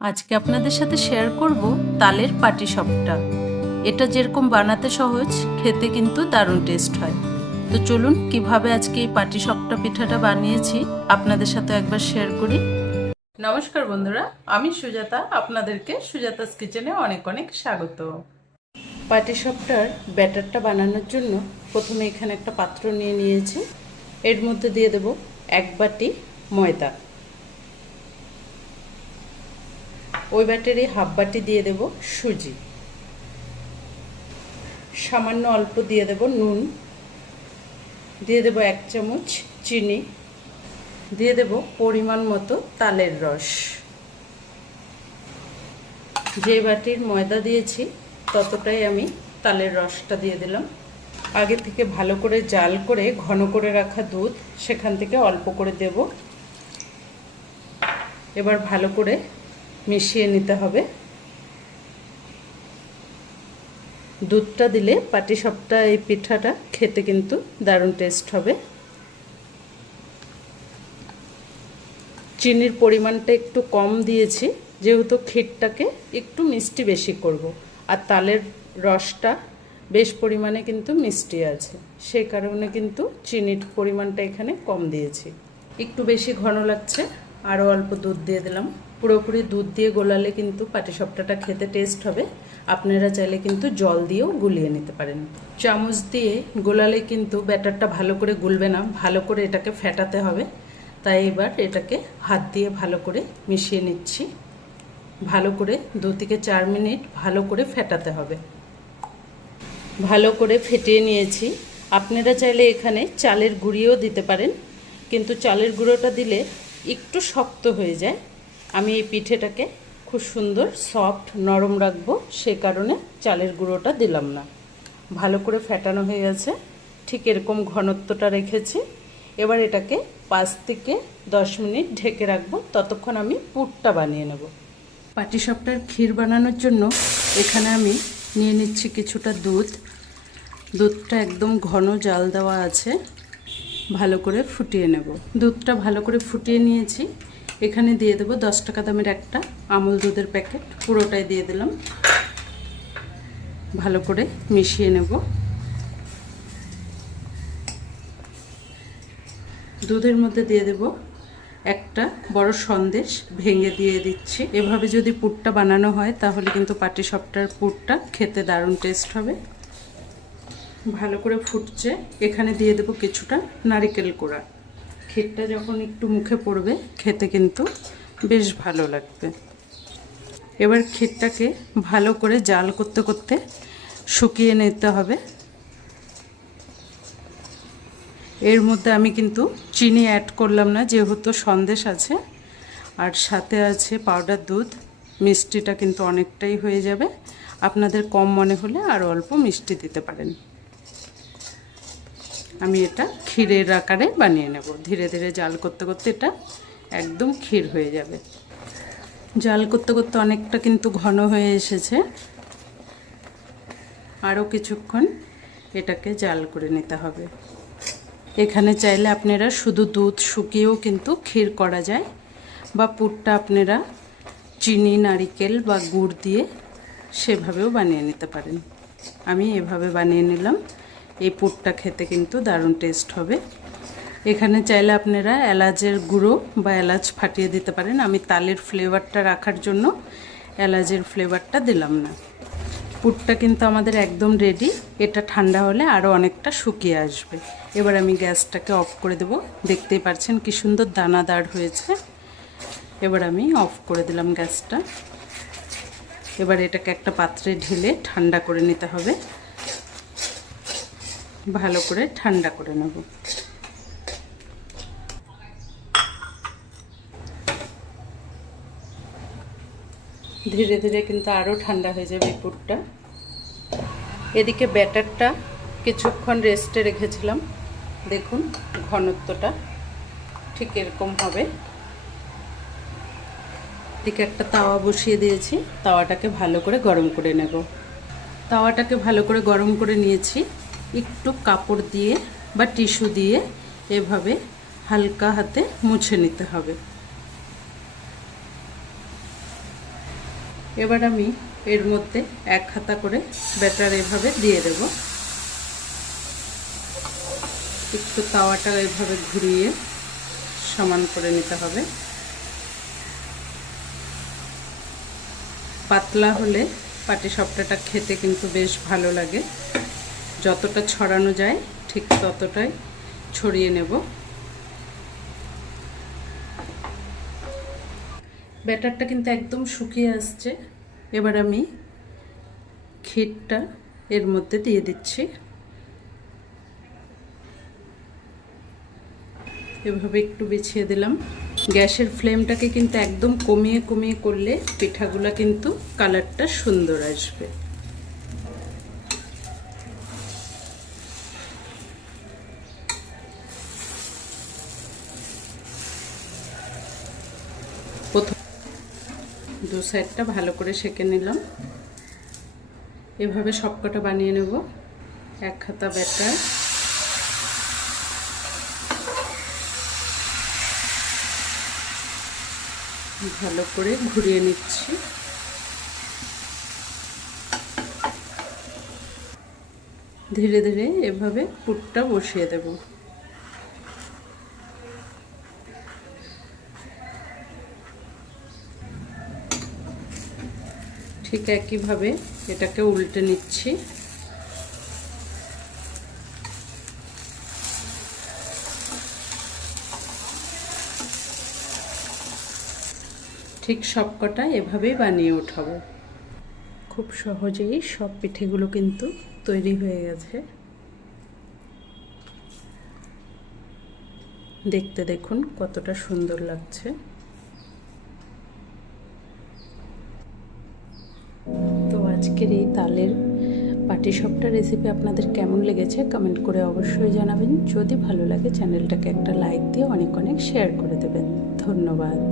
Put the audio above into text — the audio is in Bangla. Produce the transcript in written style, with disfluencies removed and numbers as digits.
আজকে আপনাদের সাথে শেয়ার করব তালের পাটিসাপটা। এটা যেরকম বানাতে সহজ, খেতে কিন্তু দারুণ টেস্ট হয়। তো চলুন কিভাবে আজকে এই পাটিসাপটা পিঠাটা বানিয়েছি আপনাদের সাথে একবার শেয়ার করি। নমস্কার বন্ধুরা, আমি সুজাতা, আপনাদেরকে সুজাতাস কিচেনে অনেক অনেক স্বাগত। পাটিসাপটার ব্যাটারটা বানানোর জন্য প্রথমে এখানে একটা পাত্র নিয়ে নিয়েছি। এর মধ্যে দিয়ে দেব 1 বাটি ময়দা। ওই ব্যাটারে হাফ বাটি দিয়ে দেব সুজি, সামান্য অল্প দিয়ে দেব নুন, দিয়ে দেব 1 চামচ চিনি, দিয়ে দেব পরিমাণ মতো তালের রস। যে বাটির ময়দা দিয়েছি ততটাই আমি তালের রসটা দিয়ে দিলাম। আগে থেকে ভালো করে জাল করে ঘন করে রাখা দুধ সেখান থেকে অল্প করে দেব। এবার ভালো করে মিশিয়ে নিতে হবে। দুধটা দিলে পাটিসাপটা এই পিঠাটা খেতে কিন্তু দারুণ টেস্ট হবে। চিনির পরিমাণটা একটু কম দিয়েছি, যেহেতু ক্ষীরটাকে একটু মিষ্টি বেশি করব, আর তালের রসটা বেশ পরিমাণে কিন্তু মিষ্টি আছে, সেই কারণে কিন্তু চিনির পরিমাণটা এখানে কম দিয়েছি। একটু বেশি ঘন লাগছে, আরও অল্প দুধ দিয়ে দিলাম। পুরোপুরি দুধ দিয়ে গোলালে কিন্তু পাটিসাপটাটা খেতে টেস্ট হবে। আপনারা চাইলে কিন্তু জল দিয়েও গুলিয়ে নিতে পারেন। চামচ দিয়ে গোলালে কিন্তু ব্যাটারটা ভালো করে গুলবে না, ভালো করে এটাকে ফেটাতে হবে। তাই এবার এটাকে হাত দিয়ে ভালো করে মিশিয়ে নিচ্ছি। ভালো করে 2 থেকে 4 মিনিট ভালো করে ফেটাতে হবে। ভালো করে ফেটিয়ে নিয়েছি। আপনারা চাইলে এখানে চালের গুঁড়িও দিতে পারেন, কিন্তু চালের গুঁড়োটা দিলে একটু শক্ত হয়ে যায়। আমি এই পিঠেটাকে খুব সুন্দর সফট নরম রাখবো, সে কারণে চালের গুঁড়োটা দিলাম না। ভালো করে ফেটানো হয়ে গেছে, ঠিক এরকম ঘনত্বটা রেখেছি। এবার এটাকে 5 থেকে 10 মিনিট ঢেকে রাখবো, ততক্ষণ আমি পুরটা বানিয়ে নেব। পাটিসাপটার ক্ষীর বানানোর জন্য এখানে আমি নিয়ে নিচ্ছি কিছুটা দুধ। দুধটা একদম ঘন জাল দেওয়া আছে, ভালো করে ফুটিয়ে নেব। দুধটা ভালো করে ফুটিয়ে নিয়েছি। এখানে দিয়ে দেবো 10 টাকা দামের একটা আমুল দুধের প্যাকেট, পুরোটাই দিয়ে দিলাম। ভালো করে মিশিয়ে নেব। দুধের মধ্যে দিয়ে দেব একটা বড় সন্দেশ, ভেঙে দিয়ে দিচ্ছি। এভাবে যদি পুরটা বানানো হয় তাহলে কিন্তু পাটিসাপটার পুরটা খেতে দারুণ টেস্ট হবে। ভালো করে ফুটছে, এখানে দিয়ে দেব কিছুটা নারকেল কোড়া। ক্ষীরটা যখন একটু মুখে পড়বে খেতে কিন্তু বেশ ভালো লাগবে। এবার ক্ষীরটাকে ভালো করে জাল করতে করতে শুকিয়ে নিতে হবে। এর মধ্যে আমি কিন্তু চিনি অ্যাড করলাম না, যেহেতু সন্দেশ আছে আর সাথে আছে পাউডার দুধ। মিষ্টিটা কিন্তু অনেকটাই হয়ে যাবে। আপনাদের কম মনে হলে আরও অল্প মিষ্টি দিতে পারেন। আমি এটা ক্ষীরের আকারে বানিয়ে নেব। ধীরে ধীরে জাল করতে করতে এটা একদম ক্ষীর হয়ে যাবে। জাল করতে করতে অনেকটা কিন্তু ঘন হয়ে এসেছে। আরও কিছুক্ষণ এটাকে জাল করে নিতে হবে। এখানে চাইলে আপনারা শুধু দুধ শুকিয়েও কিন্তু ক্ষীর করা যায়, বা পুরটা আপনারা চিনি, নারকেল বা গুড় দিয়ে সেভাবেও বানিয়ে নিতে পারেন। আমি এভাবে বানিয়ে নিলাম। এই পুরটা খেতে কিন্তু দারুণ টেস্ট হবে। এখানে চাইলে আপনারা এলাচের গুঁড়ো বা এলাচ ফাটিয়ে দিতে পারেন। আমি তালের ফ্লেভারটা রাখার জন্য এলাচের ফ্লেভারটা দিলাম না। পুরটা কিন্তু আমাদের একদম রেডি। এটা ঠান্ডা হলে আরও অনেকটা শুকিয়ে আসবে। এবার আমি গ্যাসটাকে অফ করে দেব। দেখতেই পাচ্ছেন কি সুন্দর দানাদার হয়েছে। এবার আমি অফ করে দিলাম গ্যাসটা। এবার এটাকে একটা পাত্রে ঢেলে ঠান্ডা করে নিতে হবে। ভালো করে ঠান্ডা করে নেব। ধীরে ধীরে কিন্তু আরও ঠান্ডা হয়ে যাবে এই পুরটা। এদিকে ব্যাটারটা কিছুক্ষণ রেস্টে রেখেছিলাম। দেখুন ঘনত্বটা ঠিক এরকম হবে। এদিকে একটা তাওয়া বসিয়ে দিয়েছি, তাওয়াটাকে ভালো করে গরম করে নেব। তাওয়াটাকে ভালো করে গরম করে নিয়েছি। একটু কাপড় দিয়ে বা টিস্যু দিয়ে এভাবে হালকা হাতে মুছে নিতে হবে। এবার আমি এর মধ্যে এক হাতা করে ব্যাটার এভাবে দিয়ে দেব। একটু তাওয়াটা এভাবে ঘুরিয়ে সমান করে নিতে হবে। পাতলা হলে পাটিসাপটাটা খেতে কিন্তু বেশ ভালো লাগে। যতটা ছড়ানো যায় ঠিক ততটাই ছড়িয়ে নেব। ব্যাটারটা কিন্তু একদম শুকিয়ে আসছে। এবার আমি ক্ষীরটা এর মধ্যে দিয়ে দিচ্ছি। এভাবে একটু বিছিয়ে দিলাম। গ্যাসের ফ্লেমটাকে কিন্তু একদম কমিয়ে কমিয়ে করলে পিঠাগুলো কিন্তু কালারটা সুন্দর আসবে। প্রথম দু সাইডটা ভালো করে সেঁকে নিলাম। এভাবে সবকটা বানিয়ে নেব। এক হাতা ব্যাটার, ভালো করে ঘুরিয়ে নিচ্ছি। ধীরে ধীরে এভাবে পুরটা বসিয়ে দেব। ঠিক একইভাবে এটাকে উল্টে নিচ্ছি। ঠিক সবকটা এভাবেই বানিয়ে উঠাবো। খুব সহজেই সব পিঠেগুলো কিন্তু তৈরি হয়ে গেছে। দেখতে দেখুন কতটা সুন্দর লাগছে। তো আজকের এই তালের পাটিসাপটা রেসিপি আপনাদের কেমন লেগেছে কমেন্ট করে অবশ্যই জানাবেন। যদি ভালো লাগে চ্যানেলটাকে একটা লাইক দিয়ে অনেক অনেক শেয়ার করে দেবেন। ধন্যবাদ।